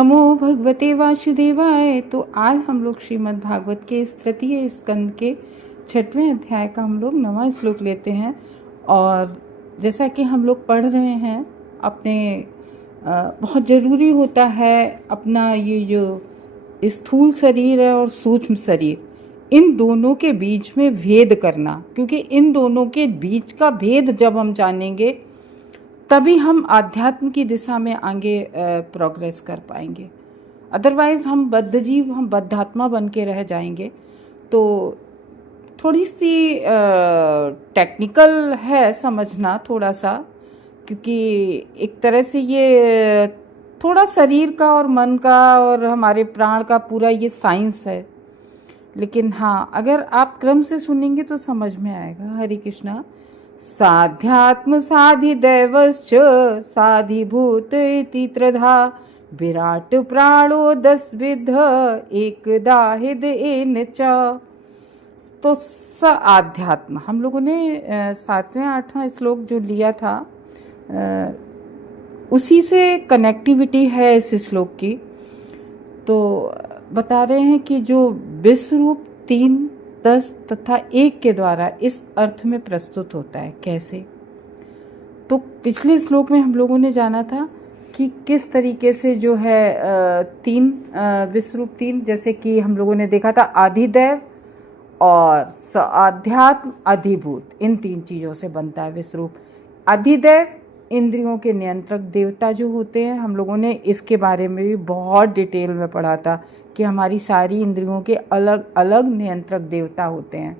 नमो भगवते वासुदेवाय। तो आज हम लोग श्रीमद् भागवत के इस तृतीय स्कंद के 6वें अध्याय का हम लोग 9वां श्लोक लेते हैं। और जैसा कि हम लोग पढ़ रहे हैं, अपने बहुत ज़रूरी होता है अपना ये जो स्थूल शरीर है और सूक्ष्म शरीर, इन दोनों के बीच में भेद करना, क्योंकि इन दोनों के बीच का भेद जब हम जानेंगे तभी हम आध्यात्म की दिशा में आगे प्रोग्रेस कर पाएंगे। अदरवाइज़ हम बद्धजीव, हम बद्धात्मा बन के रह जाएंगे। तो थोड़ी सी टेक्निकल है समझना थोड़ा सा, क्योंकि एक तरह से ये थोड़ा शरीर का और मन का और हमारे प्राण का पूरा ये साइंस है। लेकिन हाँ, अगर आप क्रम से सुनेंगे तो समझ में आएगा। हरे कृष्णा। साध्यात्म साधि दैवश्च साधिभूत इति त्रिधा विराट प्राणो 10 विध एकदा हृदयेन च। तो स आध्यात्म हम लोगों ने 7वें 8वां श्लोक जो लिया था, उसी से कनेक्टिविटी है इस श्लोक की। तो बता रहे हैं कि जो विश्वरूप 3, 10 तथा 1 के द्वारा इस अर्थ में प्रस्तुत होता है। कैसे? तो पिछले श्लोक में हम लोगों ने जाना था कि किस तरीके से जो है 3 विश्वरूप 3, जैसे कि हम लोगों ने देखा था आदिदेव और आध्यात्म अधिभूत, इन 3 चीज़ों से बनता है विश्वरूप। अधिदेव इंद्रियों के नियंत्रक देवता जो होते हैं, हम लोगों ने इसके बारे में भी बहुत डिटेल में पढ़ा था कि हमारी सारी इंद्रियों के अलग अलग नियंत्रक देवता होते हैं।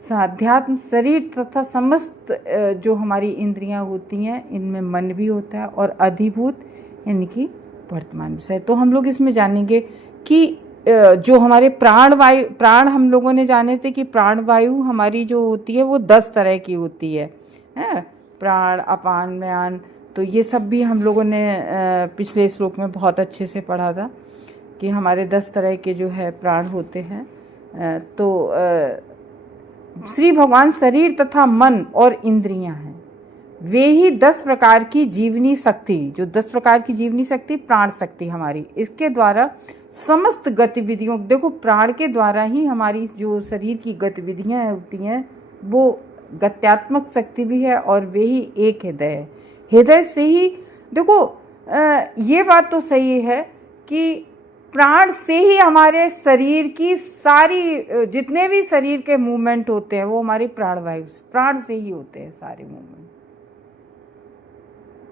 साध्यात्म शरीर तथा समस्त जो हमारी इंद्रियां होती हैं, इनमें मन भी होता है। और अधिभूत यानी कि वर्तमान विषय। तो हम लोग इसमें जानेंगे कि जो हमारे प्राण हम लोगों ने जाने थे कि प्राण वायु हमारी जो होती है वो 10 तरह की होती है। प्राण, अपान, म्यान, तो ये सब भी हम लोगों ने पिछले श्लोक में बहुत अच्छे से पढ़ा था कि हमारे 10 तरह के जो है प्राण होते हैं। तो श्री भगवान शरीर तथा मन और इंद्रियां हैं, वे ही 10 प्रकार की जीवनी शक्ति, जो 10 प्रकार की जीवनी शक्ति प्राण शक्ति हमारी, इसके द्वारा समस्त गतिविधियों, देखो प्राण के द्वारा ही हमारी जो शरीर की गतिविधियां होती हैं वो गत्यात्मक शक्ति भी है। और वे ही एक हृदय है। हृदय से ही देखो, ये बात तो सही है कि प्राण से ही हमारे शरीर की सारी, जितने भी शरीर के मूवमेंट होते हैं वो हमारी प्राणवायु, प्राण से ही होते हैं सारे मूवमेंट।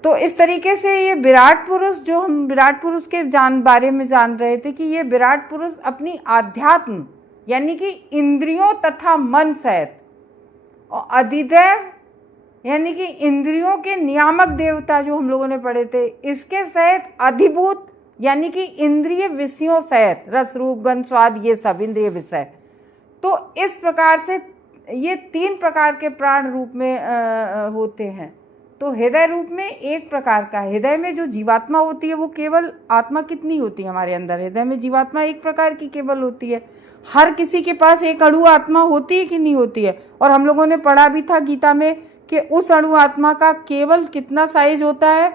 तो इस तरीके से ये विराट पुरुष, जो हम विराट पुरुष के बारे में जान रहे थे कि ये विराट पुरुष अपनी आध्यात्म यानी कि इंद्रियों तथा मन सहित, और अधिदेव यानी कि इंद्रियों के नियामक देवता जो हम लोगों ने पढ़े थे, इसके सहित अधिभूत यानी कि इंद्रिय विषयों सहित, रस रूप गंध स्वाद, ये सब इंद्रिय विषय। तो इस प्रकार से ये 3 प्रकार के प्राण रूप में होते हैं। तो हृदय रूप में एक प्रकार का, हृदय में जो जीवात्मा होती है वो केवल, आत्मा कितनी होती है हमारे अंदर? हृदय में जीवात्मा एक प्रकार की केवल होती है। हर किसी के पास एक अणु आत्मा होती है कि नहीं होती है? और हम लोगों ने पढ़ा भी था गीता में कि उस अणु आत्मा का केवल कितना साइज होता है?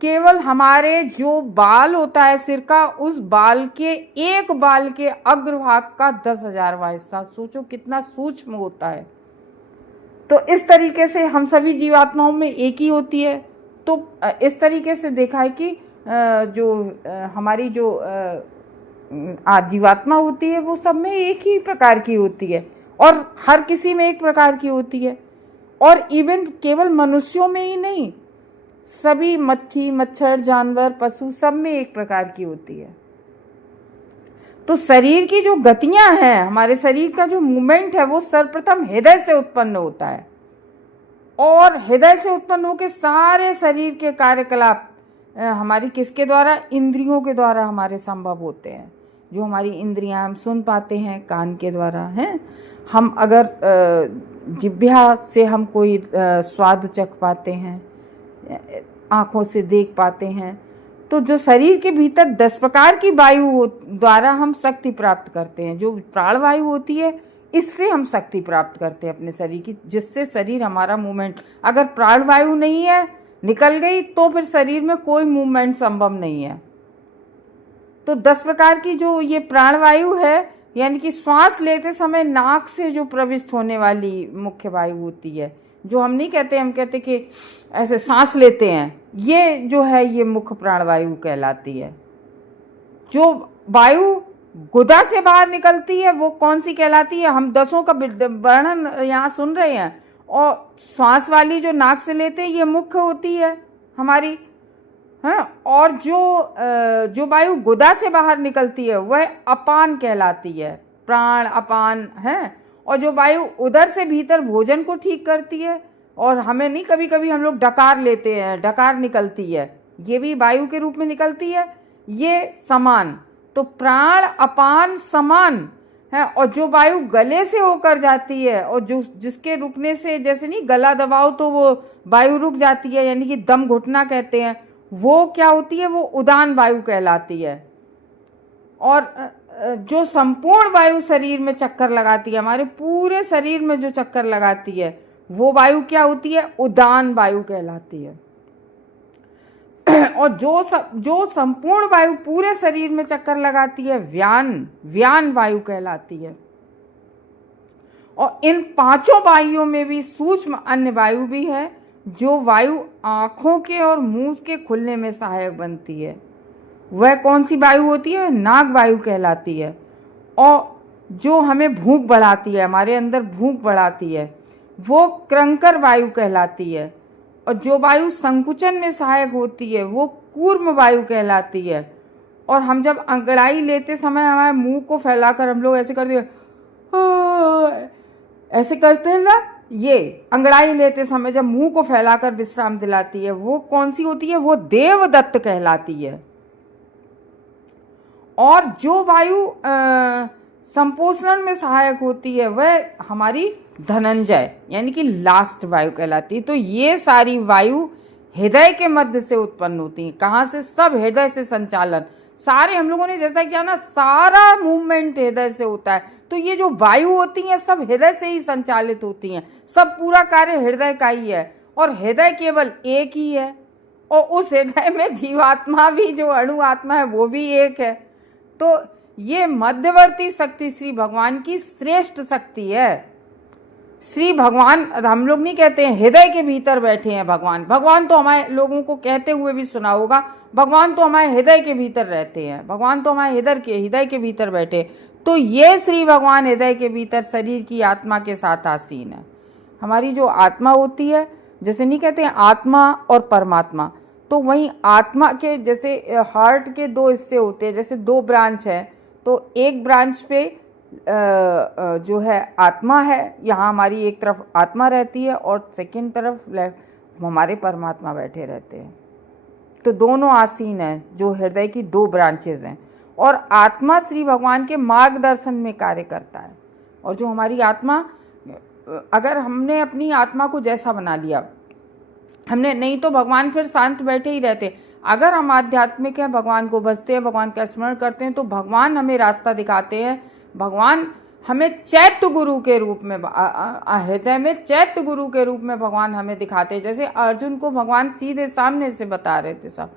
केवल हमारे जो बाल होता है सिर का, उस बाल के, एक बाल के अग्रभाग का 10,000वां हिस्सा। सोचो कितना सूक्ष्म होता है। तो इस तरीके से हम सभी जीवात्माओं में एक ही होती है। तो इस तरीके से देखा है कि जो हमारी जो जीवात्मा होती है वो सब में एक ही प्रकार की होती है, और हर किसी में एक प्रकार की होती है। और इवन केवल मनुष्यों में ही नहीं, सभी मच्छी, मच्छर, जानवर, पशु, सब में एक प्रकार की होती है। तो शरीर की जो गतियां हैं, हमारे शरीर का जो मूवमेंट है, वो सर्वप्रथम हृदय से उत्पन्न होता है। और हृदय से उत्पन्न होकर सारे शरीर के कार्यकलाप हमारी किसके द्वारा? इंद्रियों के द्वारा हमारे संभव होते हैं। जो हमारी इंद्रियां, हम सुन पाते हैं कान के द्वारा हैं, हम अगर जिह्वा से हम कोई स्वाद चख पाते हैं, आँखों से देख पाते हैं। तो जो शरीर के भीतर 10 प्रकार की वायु द्वारा हम शक्ति प्राप्त करते हैं, जो प्राण वायु होती है, इससे हम शक्ति प्राप्त करते हैं अपने शरीर की, जिससे शरीर हमारा मूवमेंट, अगर प्राण वायु नहीं है, निकल गई, तो फिर शरीर में कोई मूवमेंट संभव नहीं है। तो 10 प्रकार की जो ये प्राणवायु है, यानी कि श्वास लेते समय नाक से जो प्रविष्ट होने वाली मुख्य वायु होती है, जो हम नहीं कहते, हम कहते कि ऐसे सांस लेते हैं, ये जो है ये मुख्य प्राणवायु कहलाती है। जो वायु गुदा से बाहर निकलती है वो कौन सी कहलाती है? हम 10 का वर्णन यहाँ सुन रहे हैं, और श्वास वाली जो नाक से लेते हैं ये मुख्य होती है हमारी, हाँ। और जो वायु गुदा से बाहर निकलती है वह अपान कहलाती है, प्राण अपान है। और जो वायु उदर से भीतर भोजन को ठीक करती है, और हमें नहीं, कभी कभी हम लोग डकार लेते हैं, डकार निकलती है, ये भी वायु के रूप में निकलती है, ये समान। तो प्राण अपान समान है। और जो वायु गले से होकर जाती है, और जो जिसके रुकने से, जैसे नहीं गला दबाओ तो वो वायु रुक जाती है, यानी कि दम घुटना कहते हैं, वो क्या होती है? वो उदान वायु कहलाती है। और जो संपूर्ण वायु शरीर में चक्कर लगाती है, हमारे पूरे शरीर में जो चक्कर लगाती है, वो वायु क्या होती है? उदान वायु कहलाती है। और जो संपूर्ण वायु पूरे शरीर में चक्कर लगाती है, व्यान वायु कहलाती है। और इन 5 वायुओं में भी सूक्ष्म अन्य वायु भी है, जो वायु आंखों के और मुंह के खुलने में सहायक बनती है। वह कौन सी वायु होती है? नाग वायु कहलाती है। और जो हमें भूख बढ़ाती है, हमारे अंदर भूख बढ़ाती है, वो क्रंकर वायु कहलाती है। और जो वायु संकुचन में सहायक होती है वो कूर्म वायु कहलाती है। और हम जब अंगड़ाई लेते समय हमारे मुंह को फैलाकर हम लोग ऐसे करते हैं, ऐसे करते हैं ना, ये अंगड़ाई लेते समय जब मुंह को फैलाकर विश्राम दिलाती है, वो कौन सी होती है? वो देवदत्त कहलाती है। और जो वायु संपोषण में सहायक होती है वह हमारी धनंजय, यानी कि लास्ट वायु कहलाती है। तो ये सारी वायु हृदय के मध्य से उत्पन्न होती है। कहाँ से? सब हृदय से संचालन, सारे हम लोगों ने जैसा किया ना, सारा मूवमेंट हृदय से होता है। तो ये जो वायु होती हैं सब हृदय से ही संचालित होती हैं, सब पूरा कार्य हृदय का ही है। और हृदय केवल एक ही है, और उस हृदय में जीवात्मा भी, जो अणु आत्मा है, वो भी एक है। तो ये मध्यवर्ती शक्ति श्री भगवान की श्रेष्ठ शक्ति है। श्री भगवान, हम लोग नहीं कहते हैं हृदय के भीतर बैठे हैं भगवान। भगवान तो हमारे लोगों को कहते हुए भी सुना होगा, भगवान तो हमारे हृदय के भीतर रहते हैं, भगवान तो हमारे हृदय के भीतर बैठे। तो ये श्री भगवान हृदय के भीतर शरीर की आत्मा के साथ आसीन है। हमारी जो आत्मा होती है, जैसे नहीं कहते हैं आत्मा और परमात्मा, तो वहीं आत्मा के जैसे हार्ट के 2 हिस्से होते हैं, जैसे 2 ब्रांच है, तो एक ब्रांच पे जो है आत्मा है, यहाँ हमारी एक तरफ आत्मा रहती है और सेकंड तरफ हमारे परमात्मा बैठे रहते हैं। तो दोनों आसीन हैं, जो हृदय की 2 ब्रांचेज हैं। और आत्मा श्री भगवान के मार्गदर्शन में कार्य करता है। और जो हमारी आत्मा, अगर हमने अपनी आत्मा को जैसा बना लिया, हमने नहीं तो भगवान फिर शांत बैठे ही रहते। अगर हम आध्यात्मिक हैं, भगवान को भजते हैं, भगवान का स्मरण करते हैं, तो भगवान हमें रास्ता दिखाते हैं। भगवान हमें चैत्य गुरु के रूप में, हृदय में चैत्य गुरु के रूप में भगवान हमें दिखाते हैं। जैसे अर्जुन को भगवान सीधे सामने से बता रहे थे सब,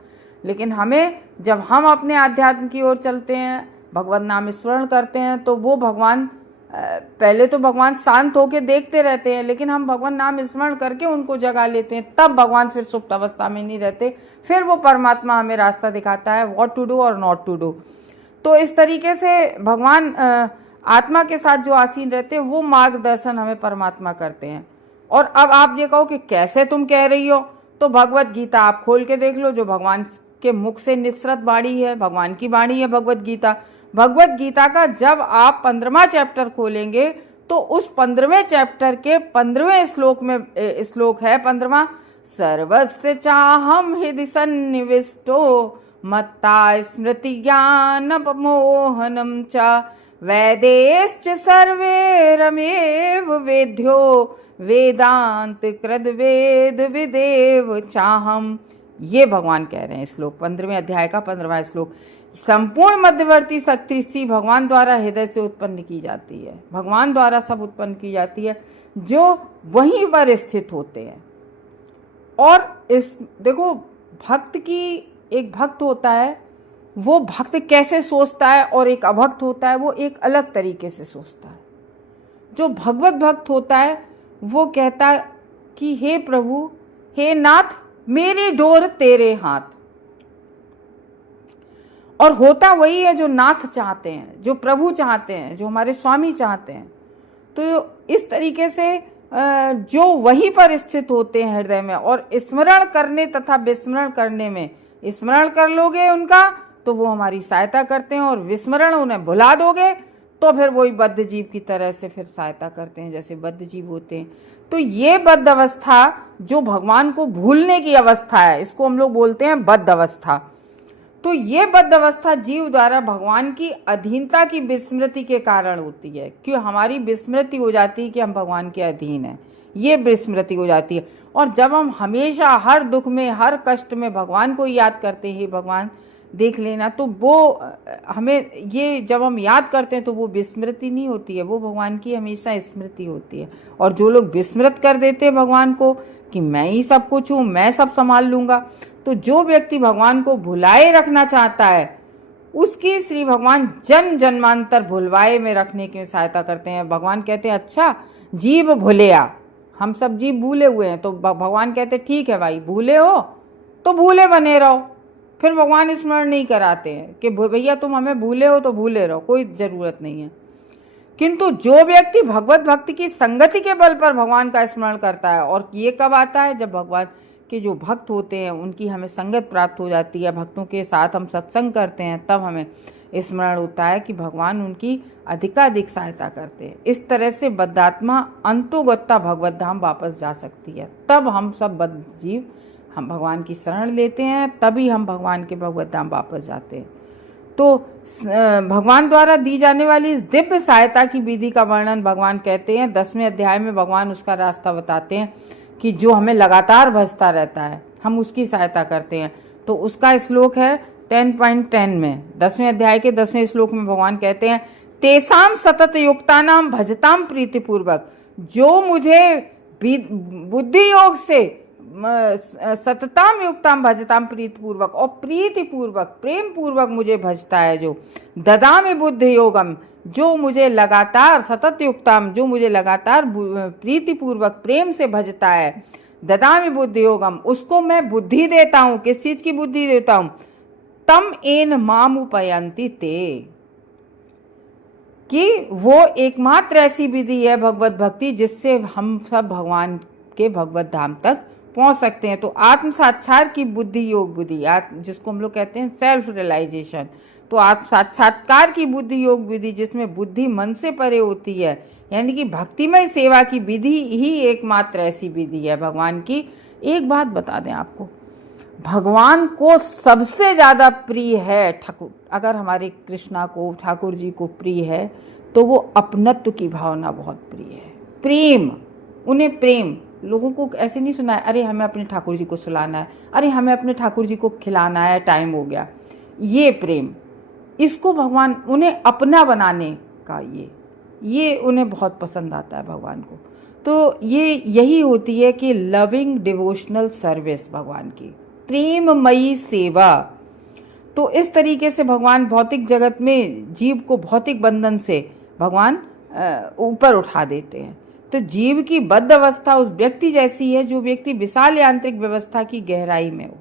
लेकिन हमें जब हम अपने आध्यात्म की ओर चलते हैं, भगवत नाम स्मरण करते हैं, तो वो भगवान, पहले तो भगवान शांत होकर देखते रहते हैं, लेकिन हम भगवान नाम स्मरण करके उनको जगा लेते हैं, तब भगवान फिर सुप्त अवस्था में नहीं रहते, फिर वो परमात्मा हमें रास्ता दिखाता है, व्हाट टू डू और नॉट टू डू। तो इस तरीके से भगवान आत्मा के साथ जो आसीन रहते हैं, वो मार्गदर्शन हमें परमात्मा करते हैं। और अब आप ये कहो कि कैसे तुम कह रही हो, तो भगवत गीता आप खोल के देख लो, जो भगवान के मुख से निसृत वाणी है, भगवान की वाणी है भगवत गीता। भगवत गीता का जब आप 15वां चैप्टर खोलेंगे, तो उस 15वें चैप्टर के 15वें श्लोक में श्लोक है 15वां, सर्वस्य चाहम हृदि सन्निविष्टो मत्ता स्मृति ज्ञान मोहनम च वैदेश्च सर्वैरमेव वेद्यो वेदांत कृद वेद विदेव चाहम। ये भगवान कह रहे हैं श्लोक, 15वें अध्याय का 15वां श्लोक। संपूर्ण मध्यवर्ती शक्ति श्री भगवान द्वारा हृदय से उत्पन्न की जाती है, भगवान द्वारा सब उत्पन्न की जाती है, जो वहीं पर स्थित होते हैं। और इस देखो, भक्त की, एक भक्त होता है, वो भक्त कैसे सोचता है और एक अभक्त होता है वो एक अलग तरीके से सोचता है। जो भगवत भक्त होता है वो कहता है कि हे प्रभु, हे नाथ, मेरी डोर तेरे हाथ। और होता वही है जो नाथ चाहते हैं, जो प्रभु चाहते हैं, जो हमारे स्वामी चाहते हैं। तो इस तरीके से जो वहीं पर स्थित होते हैं हृदय में, और स्मरण करने तथा विस्मरण करने में, स्मरण कर लोगे उनका तो वो हमारी सहायता करते हैं, और विस्मरण उन्हें भुला दोगे तो फिर वही बद्ध जीव की तरह से फिर सहायता करते हैं जैसे बद्ध जीव होते हैं। तो ये बद्ध अवस्था जो भगवान को भूलने की अवस्था है, इसको हम लोग बोलते हैं बद्ध अवस्था। तो ये बद्ध अवस्था जीव द्वारा भगवान की अधीनता की विस्मृति के कारण होती है। क्यों? हमारी विस्मृति हो जाती है कि हम भगवान के अधीन हैं, ये विस्मृति हो जाती है। और जब हम हमेशा हर दुख में, हर कष्ट में भगवान को याद करते हैं, भगवान देख लेना, तो वो हमें ये जब हम याद करते हैं तो वो विस्मृति नहीं होती है, वो भगवान की हमेशा स्मृति होती है। और जो लोग विस्मृत कर देते हैं भगवान को कि मैं ही सब कुछ हूँ, मैं सब संभाल लूँगा, तो जो व्यक्ति भगवान को भुलाए रखना चाहता है उसकी श्री भगवान जन्म जन्मांतर भुलवाए में रखने की सहायता करते हैं। भगवान कहते हैं अच्छा जीव भूले आ, हम सब जीव भूले हुए हैं, तो भगवान कहते हैं ठीक है भाई, भूले हो तो भूले बने रहो। फिर भगवान स्मरण नहीं कराते हैं कि भैया तुम हमें भूले हो तो भूले रहो, कोई ज़रूरत नहीं है। किंतु जो व्यक्ति भगवत भक्ति की संगति के बल पर भगवान का स्मरण करता है, और ये कब आता है? जब भगवान के जो भक्त होते हैं उनकी हमें संगत प्राप्त हो जाती है, भक्तों के साथ हम सत्संग करते हैं, तब हमें स्मरण होता है कि भगवान उनकी अधिकाधिक सहायता करते हैं। इस तरह से बद्धात्मा अंतोगत्ता भगवत धाम वापस जा सकती है। तब हम सब बद्ध जीव हम भगवान की शरण लेते हैं, तभी हम भगवान के भगवत धाम वापस जाते हैं। तो भगवान द्वारा दी जाने वाली इस दिव्य सहायता की विधि का वर्णन भगवान कहते हैं 10वें अध्याय में। भगवान उसका रास्ता बताते हैं कि जो हमें लगातार भजता रहता है हम उसकी सहायता करते हैं। तो उसका श्लोक है 10.10 में, 10वें अध्याय के 10वें श्लोक में भगवान कहते हैं तेसाम सतत युक्तानाम भजताम प्रीतिपूर्वक, जो मुझे बुद्धि योग से सतताम युक्ताम भजताम प्रीतिपूर्वक, और प्रीतिपूर्वक प्रेम पूर्वक मुझे भजता है, जो ददामि बुद्धि योगम, जो मुझे लगातार सतत युक्ताम, जो मुझे लगातार प्रीतिपूर्वक प्रेम से भजता है, ददामि बुद्धि योगम, उसको मैं बुद्धि देता हूँ। किस चीज की बुद्धि देता हूँ? तम एन माम उपयंती ते, कि वो एकमात्र ऐसी विधि है भगवत भक्ति जिससे हम सब भगवान के भगवत धाम तक पहुंच सकते हैं। तो आत्म साक्षात्कार की बुद्धि योग विधि, जिसको हम लोग कहते हैं सेल्फ रियलाइजेशन, तो आत्म साक्षात्कार की बुद्धि योग विधि जिसमें बुद्धि मन से परे होती है, यानी कि भक्तिमय सेवा की विधि ही एकमात्र ऐसी विधि है भगवान की। एक बात बता दें आपको, भगवान को सबसे ज़्यादा प्रिय है ठाकुर, अगर हमारे कृष्णा को, ठाकुर जी को प्रिय है तो वो अपनत्व की भावना बहुत प्रिय है। प्रेम, उन्हें प्रेम, लोगों को ऐसे नहीं सुना है अरे हमें अपने ठाकुर जी को सुलाना है, अरे हमें अपने ठाकुर जी को खिलाना है, टाइम हो गया, ये प्रेम, इसको भगवान उन्हें अपना बनाने का ये उन्हें बहुत पसंद आता है भगवान को। तो ये यही होती है कि लविंग डिवोशनल सर्विस, भगवान की प्रेममयी सेवा। तो इस तरीके से भगवान भौतिक जगत में जीव को भौतिक बंधन से भगवान ऊपर उठा देते हैं। तो जीव की बद्ध अवस्था उस व्यक्ति जैसी है जो व्यक्ति विशाल यांत्रिक व्यवस्था की गहराई में हो।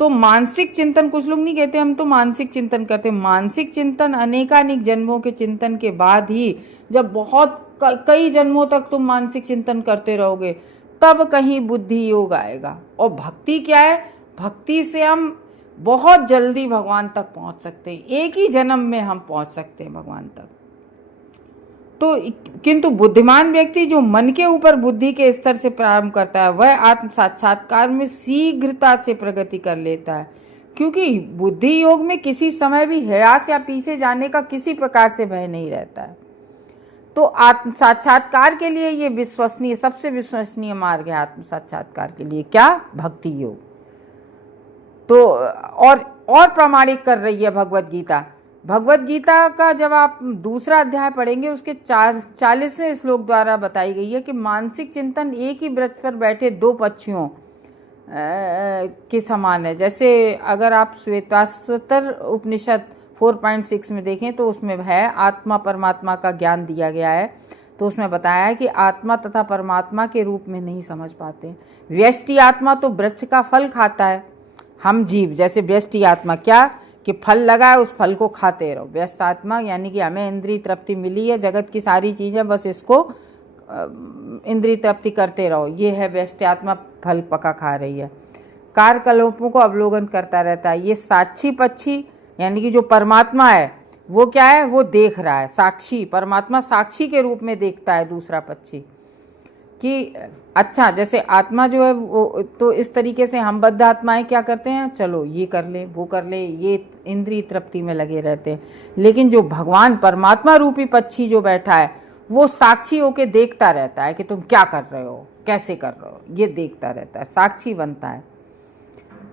तो मानसिक चिंतन, कुछ लोग नहीं कहते हम तो मानसिक चिंतन करते, मानसिक चिंतन अनेकानेक जन्मों के चिंतन के बाद ही, जब बहुत कई जन्मों तक तुम मानसिक चिंतन करते रहोगे तब कहीं बुद्धि योग आएगा। और भक्ति क्या है? भक्ति से हम बहुत जल्दी भगवान तक पहुंच सकते हैं, एक ही जन्म में हम पहुंच सकते हैं भगवान तक। तो किंतु बुद्धिमान व्यक्ति जो मन के ऊपर बुद्धि के स्तर से प्रारंभ करता है वह आत्म साक्षात्कार में शीघ्रता से प्रगति कर लेता है, क्योंकि बुद्धि योग में किसी समय भी ह्रास या पीछे जाने का किसी प्रकार से भय नहीं रहता है। तो आत्म साक्षात्कार के लिए ये विश्वसनीय, सबसे विश्वसनीय मार्ग है आत्म साक्षात्कार के लिए, क्या? भक्ति योग। तो और प्रमाणित कर रही है भगवत गीता। भगवत गीता का जब आप दूसरा अध्याय पढ़ेंगे उसके 40वें श्लोक द्वारा बताई गई है कि मानसिक चिंतन एक ही वृक्ष पर बैठे दो पक्षियों के समान है। जैसे अगर आप श्वेताश्वतर उपनिषद 4.6 में देखें तो उसमें है आत्मा परमात्मा का ज्ञान दिया गया है। तो उसमें बताया है कि आत्मा तथा परमात्मा के रूप में नहीं समझ पाते। व्यष्टि आत्मा तो वृक्ष का फल खाता है, हम जीव जैसे व्यष्टि आत्मा क्या कि फल लगा है उस फल को खाते रहो। व्यस्त आत्मा यानी कि हमें इंद्रिय तृप्ति मिली है, जगत की सारी चीज़ें बस इसको इंद्रिय तृप्ति करते रहो, ये है व्यष्टि आत्मा, फल पका खा रही है। कारकल्पों को अवलोकन करता रहता है। ये साक्षी पक्षी यानी कि जो परमात्मा है वो क्या है, वो देख रहा है, साक्षी, परमात्मा साक्षी के रूप में देखता है दूसरा पक्षी कि अच्छा जैसे आत्मा जो है वो, तो इस तरीके से हम बद्ध आत्माएं क्या करते हैं, चलो ये कर ले वो कर ले, ये इंद्रिय तृप्ति में लगे रहते हैं। लेकिन जो भगवान परमात्मा रूपी पक्षी जो बैठा है वो साक्षी होके देखता रहता है कि तुम क्या कर रहे हो, कैसे कर रहे हो, ये देखता रहता है, साक्षी बनता है।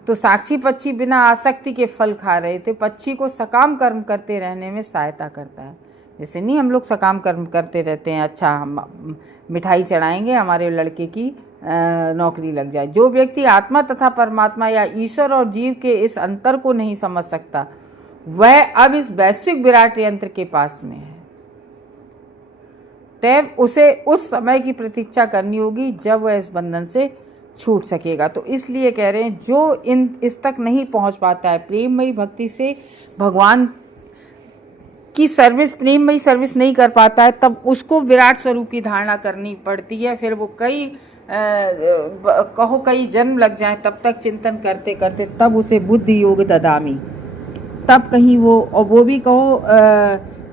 तो साक्षी पक्षी बिना आसक्ति के फल खा रहे थे। पक्षी को सकाम कर्म करते रहने में सहायता करता है। जैसे नहीं हम लोग सकाम कर्म करते रहते हैं, अच्छा हम मिठाई चढ़ाएंगे हमारे लड़के की नौकरी लग जाए। जो व्यक्ति आत्मा तथा परमात्मा या ईश्वर और जीव के इस अंतर को नहीं समझ सकता वह अब इस वैश्विक विराट यंत्र के पास में है। तब उसे उस समय की प्रतीक्षा करनी होगी जब वह इस बंधन से छूट सकेगा। तो इसलिए कह रहे हैं जो इस तक नहीं पहुंच पाता है, प्रेममयी भक्ति से भगवान की सर्विस, प्रेममयी सर्विस नहीं कर पाता है, तब उसको विराट स्वरूप की धारणा करनी पड़ती है। फिर वो कई जन्म लग जाए तब तक चिंतन करते करते तब उसे बुद्धि योग ददामी, तब कहीं वो, और वो भी कहो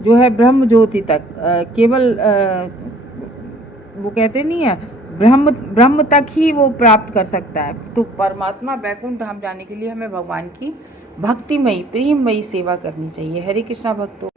जो है ब्रह्म ज्योति तक, केवल वो कहते नहीं है ब्रह्म तक ही वो प्राप्त कर सकता है। तो परमात्मा वैकुंठ धाम जाने के लिए हमें भगवान की भक्तिमयी प्रेममयी सेवा करनी चाहिए। हरे कृष्णा भक्तों।